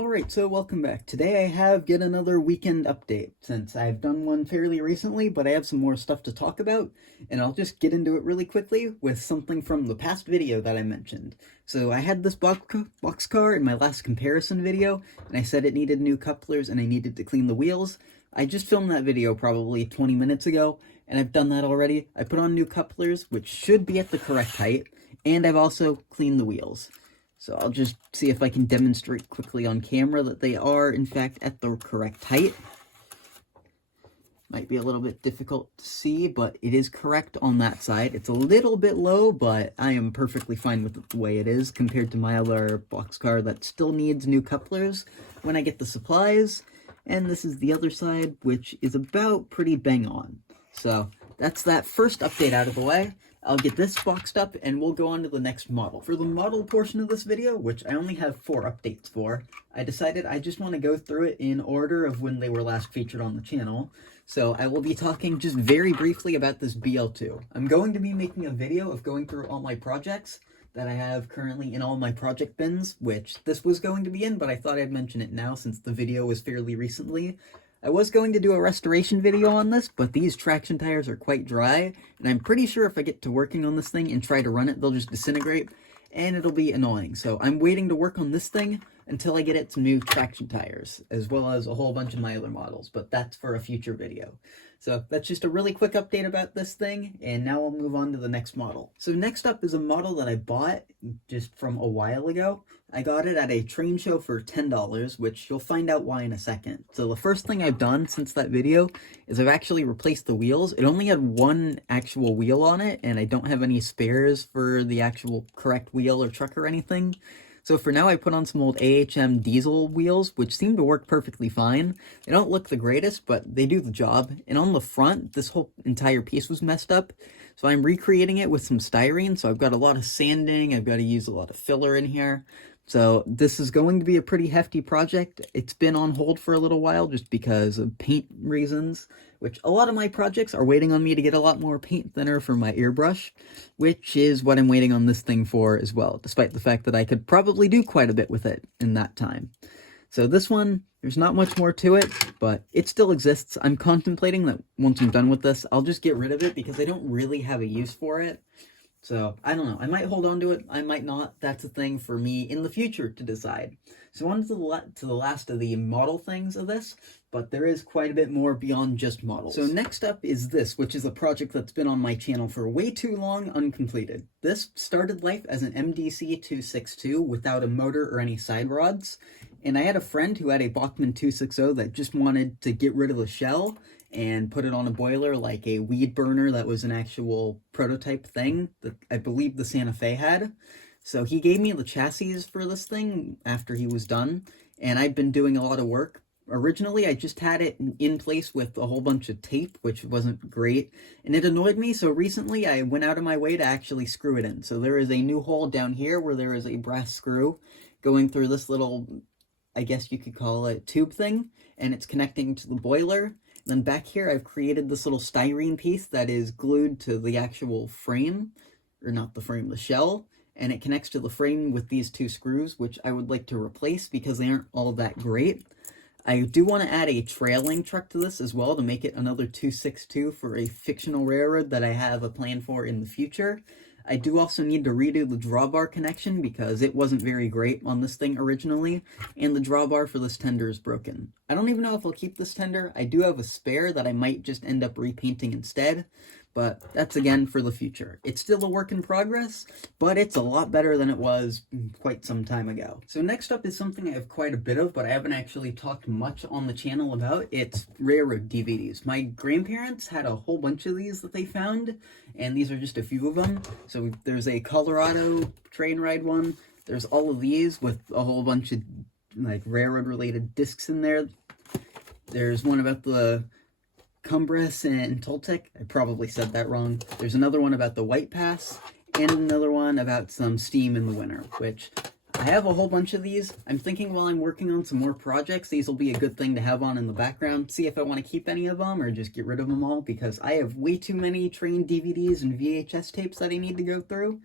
Alright, so welcome back. Today I have yet another weekend update, since I've done one fairly recently, but I have some more stuff to talk about, and I'll just get into it really quickly with something from the past video that I mentioned. So I had this boxcar in my last comparison video, and I said it needed new couplers and I needed to clean the wheels. I just filmed that video probably 20 minutes ago, and I've done that already. I put on new couplers, which should be at the correct height, and I've also cleaned the wheels. So I'll just see if I can demonstrate quickly on camera that they are, in fact, at the correct height. Might be a little bit difficult to see, but it is correct on that side. It's a little bit low, but I am perfectly fine with it the way it is compared to my other boxcar that still needs new couplers when I get the supplies. And this is the other side, which is about pretty bang on. So that's that first update out of the way. I'll get this boxed up and we'll go on to the next model. For the model portion of this video, which I only have 4 updates for, I decided I just want to go through it in order of when they were last featured on the channel. So I will be talking just very briefly about this BL2. I'm going to be making a video of going through all my projects that I have currently in all my project bins, which this was going to be in, but I thought I'd mention it now since the video was fairly recently. I was going to do a restoration video on this, but these traction tires are quite dry, and I'm pretty sure if I get to working on this thing and try to run it, they'll just disintegrate, and it'll be annoying. So I'm waiting to work on this thing until I get it some new traction tires, as well as a whole bunch of my other models, but that's for a future video. So that's just a really quick update about this thing, and now I'll move on to the next model. So next up is a model that I bought just from a while ago. I got it at a train show for $10, which you'll find out why in a second. So the first thing I've done since that video is I've actually replaced the wheels. It only had one actual wheel on it, and I don't have any spares for the actual correct wheel or truck or anything. So for now, I put on some old AHM diesel wheels, which seem to work perfectly fine. They don't look the greatest, but they do the job. And on the front, this whole entire piece was messed up. So I'm recreating it with some styrene. So I've got a lot of sanding. I've got to use a lot of filler in here. So this is going to be a pretty hefty project. It's been on hold for a little while just because of paint reasons, which a lot of my projects are waiting on me to get a lot more paint thinner for my airbrush, which is what I'm waiting on this thing for as well, despite the fact that I could probably do quite a bit with it in that time. So this one, there's not much more to it, but it still exists. I'm contemplating that once I'm done with this, I'll just get rid of it because I don't really have a use for it. So, I don't know. I might hold on to it. I might not. That's a thing for me in the future to decide. So on to the last of the model things of this, but there is quite a bit more beyond just models. So next up is this, which is a project that's been on my channel for way too long, uncompleted. This started life as an MDC 262 without a motor or any side rods, and I had a friend who had a Bachmann 260 that just wanted to get rid of the shell and put it on a boiler like a weed burner that was an actual prototype thing that I believe the Santa Fe had. So he gave me the chassis for this thing after he was done, and I've been doing a lot of work. Originally, I just had it in place with a whole bunch of tape, which wasn't great, and it annoyed me, so recently I went out of my way to actually screw it in. So there is a new hole down here where there is a brass screw going through this little, I guess you could call it, tube thing, and it's connecting to the boiler. Then back here, I've created this little styrene piece that is glued to the actual frame, or not the frame, the shell, and it connects to the frame with these 2 screws, which I would like to replace because they aren't all that great. I do want to add a trailing truck to this as well to make it another 262 for a fictional railroad that I have a plan for in the future. I do also need to redo the drawbar connection because it wasn't very great on this thing originally, and the drawbar for this tender is broken. I don't even know if I'll keep this tender. I do have a spare that I might just end up repainting instead, but that's again for the future. It's still a work in progress, but it's a lot better than it was quite some time ago. So next up is something I have quite a bit of, but I haven't actually talked much on the channel about. It's railroad DVDs. My grandparents had a whole bunch of these that they found, and these are just a few of them. So there's a Colorado train ride one. There's all of these with a whole bunch of like railroad related discs in there. There's one about the Cumbres and Toltec. I probably said that wrong. There's another one about the White Pass, and another one about some steam in the winter, which I have a whole bunch of these. I'm thinking while I'm working on some more projects, these will be a good thing to have on in the background. See if I want to keep any of them or just get rid of them all, because I have way too many train DVDs and VHS tapes that I need to go through.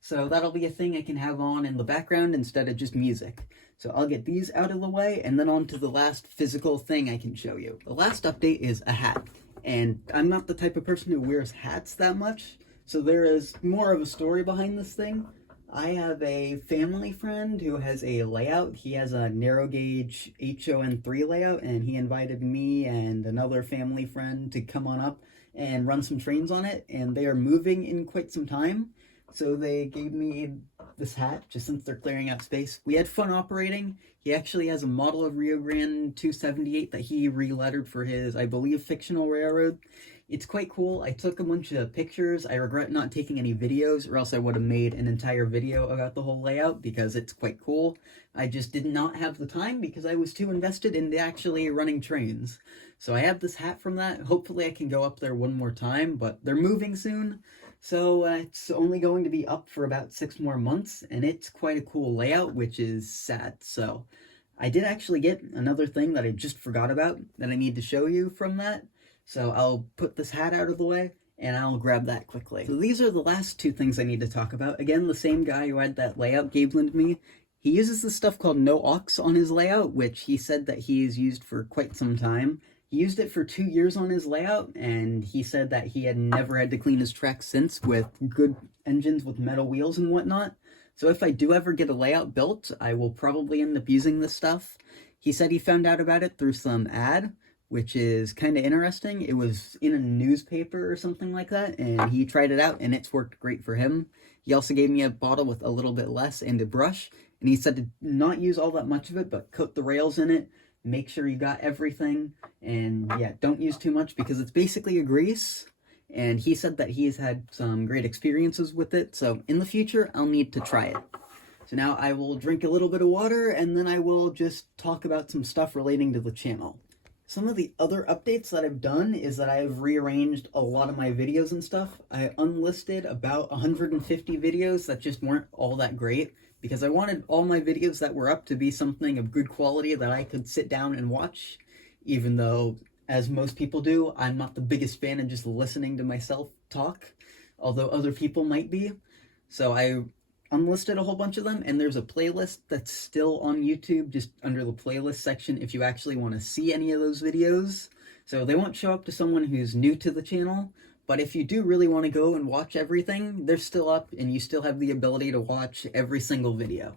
So that'll be a thing I can have on in the background instead of just music. So I'll get these out of the way, and then on to the last physical thing I can show you. The last update is a hat, and I'm not the type of person who wears hats that much, so there is more of a story behind this thing. I have a family friend who has a layout. He has a narrow gauge HON3 layout, and he invited me and another family friend to come on up and run some trains on it, and they are moving in quite some time. So they gave me this hat just since they're clearing out space. We had fun operating. He actually has a model of Rio Grande 278 that he relettered for his, I believe, fictional railroad. It's quite cool. I took a bunch of pictures. I regret not taking any videos, or else I would have made an entire video about the whole layout because it's quite cool. I just did not have the time because I was too invested in actually running trains. So I have this hat from that. Hopefully I can go up there one more time, but they're moving soon. So it's only going to be up for about 6 more months, and it's quite a cool layout, which is sad. So I did actually get another thing that I just forgot about that I need to show you from that. So I'll put this hat out of the way, and I'll grab that quickly. So these are the last 2 things I need to talk about. Again, the same guy who had that layout gave lent me. He uses this stuff called No Aux on his layout, which he said that he's used for quite some time. He used it for 2 years on his layout, and he said that he had never had to clean his tracks since with good engines with metal wheels and whatnot. So if I do ever get a layout built, I will probably end up using this stuff. He said he found out about it through some ad, which is kind of interesting. It was in a newspaper or something like that, and he tried it out, and it's worked great for him. He also gave me a bottle with a little bit less and a brush, and he said to not use all that much of it, but coat the rails in it, make sure you got everything, and yeah, don't use too much because it's basically a grease. And he said that he has had some great experiences with it, so in the future, I'll need to try it. So now I will drink a little bit of water, and then I will just talk about some stuff relating to the channel. Some of the other updates that I've done is that I've rearranged a lot of my videos and stuff. I unlisted about 150 videos that just weren't all that great because I wanted all my videos that were up to be something of good quality that I could sit down and watch, even though, as most people do, I'm not the biggest fan of just listening to myself talk, although other people might be. So I unlisted a whole bunch of them, and there's a playlist that's still on YouTube just under the playlist section if you actually want to see any of those videos. So they won't show up to someone who's new to the channel, but if you do really want to go and watch everything, they're still up and you still have the ability to watch every single video.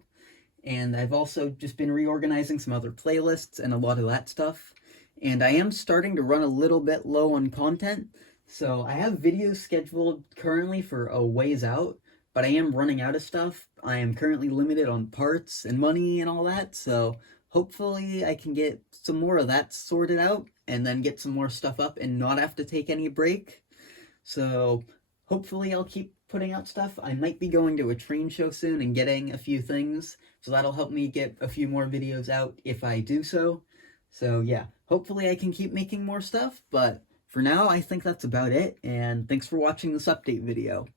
And I've also just been reorganizing some other playlists and a lot of that stuff. And I am starting to run a little bit low on content, so I have videos scheduled currently for a ways out, but I am running out of stuff. I am currently limited on parts and money and all that, so hopefully I can get some more of that sorted out and then get some more stuff up and not have to take any break. So hopefully I'll keep putting out stuff. I might be going to a train show soon and getting a few things, so that'll help me get a few more videos out if I do so. So yeah, hopefully I can keep making more stuff, but for now I think that's about it, and thanks for watching this update video.